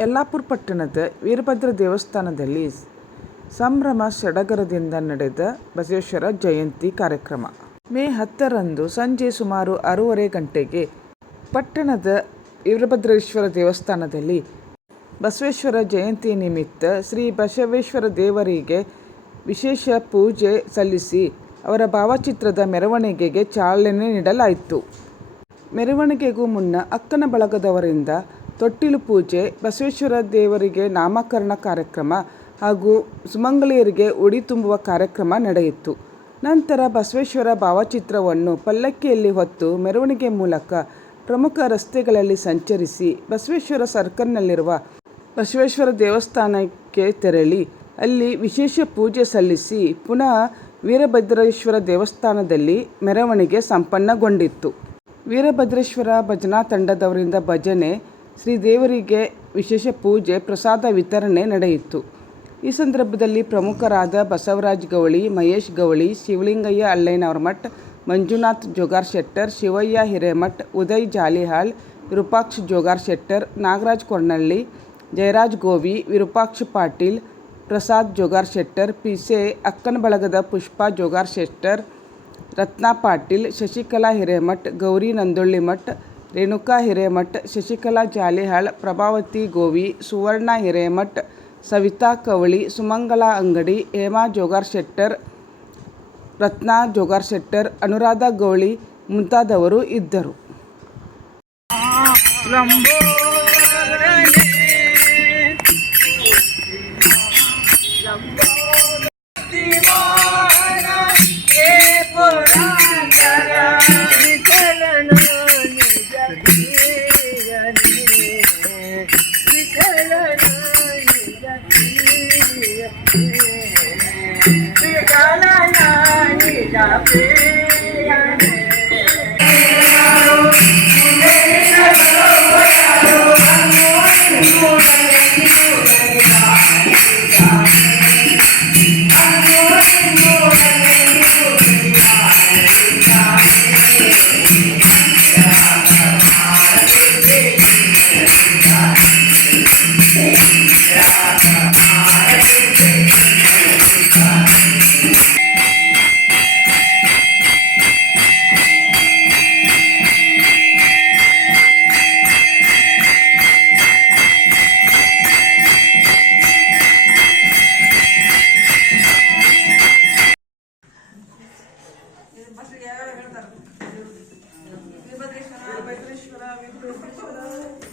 ಯಲ್ಲಾಪುರ ಪಟ್ಟಣದ ವೀರಭದ್ರ ದೇವಸ್ಥಾನದಲ್ಲಿ ಸಂಭ್ರಮ ಸಡಗರದಿಂದ ನಡೆದ ಬಸವೇಶ್ವರ ಜಯಂತಿ ಕಾರ್ಯಕ್ರಮ. ಮೇ ಹತ್ತರಂದು ಸಂಜೆ ಸುಮಾರು ಆರೂವರೆ ಗಂಟೆಗೆ ಪಟ್ಟಣದ ವೀರಭದ್ರೇಶ್ವರ ದೇವಸ್ಥಾನದಲ್ಲಿ ಬಸವೇಶ್ವರ ಜಯಂತಿ ನಿಮಿತ್ತ ಶ್ರೀ ಬಸವೇಶ್ವರ ದೇವರಿಗೆ ವಿಶೇಷ ಪೂಜೆ ಸಲ್ಲಿಸಿ ಅವರ ಭಾವಚಿತ್ರದ ಮೆರವಣಿಗೆಗೆ ಚಾಲನೆ ನೀಡಲಾಯಿತು. ಮೆರವಣಿಗೆಗೂ ಮುನ್ನ ಅಕ್ಕನ ಬಳಗದವರಿಂದ ತೊಟ್ಟಿಲು ಪೂಜೆ, ಬಸವೇಶ್ವರ ದೇವರಿಗೆ ನಾಮಕರಣ ಕಾರ್ಯಕ್ರಮ ಹಾಗೂ ಸುಮಂಗಲಿಯರಿಗೆ ಉಡಿ ತುಂಬುವ ಕಾರ್ಯಕ್ರಮ ನಡೆಯಿತು. ನಂತರ ಬಸವೇಶ್ವರ ಭಾವಚಿತ್ರವನ್ನು ಪಲ್ಲಕ್ಕಿಯಲ್ಲಿ ಹೊತ್ತು ಮೆರವಣಿಗೆ ಮೂಲಕ ಪ್ರಮುಖ ರಸ್ತೆಗಳಲ್ಲಿ ಸಂಚರಿಸಿ ಬಸವೇಶ್ವರ ಸರ್ಕಲ್ನಲ್ಲಿರುವ ಬಸವೇಶ್ವರ ದೇವಸ್ಥಾನಕ್ಕೆ ತೆರಳಿ ಅಲ್ಲಿ ವಿಶೇಷ ಪೂಜೆ ಸಲ್ಲಿಸಿ ಪುನಃ ವೀರಭದ್ರೇಶ್ವರ ದೇವಸ್ಥಾನದಲ್ಲಿ ಮೆರವಣಿಗೆ ಸಂಪನ್ನಗೊಂಡಿತ್ತು. ವೀರಭದ್ರೇಶ್ವರ ಭಜನಾ ತಂಡದವರಿಂದ ಭಜನೆ ಶ್ರೀ ದೇವರಿಗೆ ವಿಶೇಷ ಪೂಜೆ, ಪ್ರಸಾದ, ವಿತರಣೆ ನಡೆಯಿತು. ಈ ಸಂದರ್ಭದಲ್ಲಿ ಪ್ರಮುಖರಾದ ಬಸವರಾಜ್ ಗವಳಿ, ಮಹೇಶ್ ಗವಳಿ, ಶಿವಲಿಂಗಯ್ಯ ಅಲ್ಲಯ್ಯನವರಮಠ್ ಮಂಜುನಾಥ್ ಜೋಗಾರ್ ಶೆಟ್ಟರ್, ಶಿವಯ್ಯ ಹಿರೇಮಠ್, ಉದಯ್ ಜಾಲಿಹಾಳ್, ವಿರೂಪಾಕ್ಷ ಜೋಗಾರ್ ಶೆಟ್ಟರ್, ನಾಗರಾಜ್ ಕೊರ್ನಳ್ಳಿ, ಜಯರಾಜ್ ಗೋವಿ, ವಿರೂಪಾಕ್ಷ ಪಾಟೀಲ್, ಪ್ರಸಾದ್ ಜೋಗಾರ್ ಶೆಟ್ಟರ್, ಪಿಸೆ ಅಕ್ಕನ ಬಳಗದ ಪುಷ್ಪಾ ಜೋಗಾರ್ ಶೆಟ್ಟರ್, ರತ್ನಾ ಪಾಟೀಲ್, ಶಶಿಕಲಾ ಹಿರೇಮಠ್, ಗೌರಿ ನಂದೊಳ್ಳಿಮಠ್ ರೇಣುಕಾ ಹಿರೇಮಠ್, ಶಶಿಕಲಾ ಜಾಲಿಹಾಳ್, ಪ್ರಭಾವತಿ ಗೋವಿ, ಸುವರ್ಣ ಹಿರೇಮಠ್, ಸವಿತಾ ಕವಳಿ, ಸುಮಂಗಲಾ ಅಂಗಡಿ, ಹೇಮಾ ಜೋಗಾರ್ ಶೆಟ್ಟರ್, ರತ್ನಾ ಜೋಗಾರ್ ಶೆಟ್ಟರ್, ಅನುರಾಧ ಗೌಳಿ ಮುಂತಾದವರು ಇದ್ದರು. Thank you. Grabe.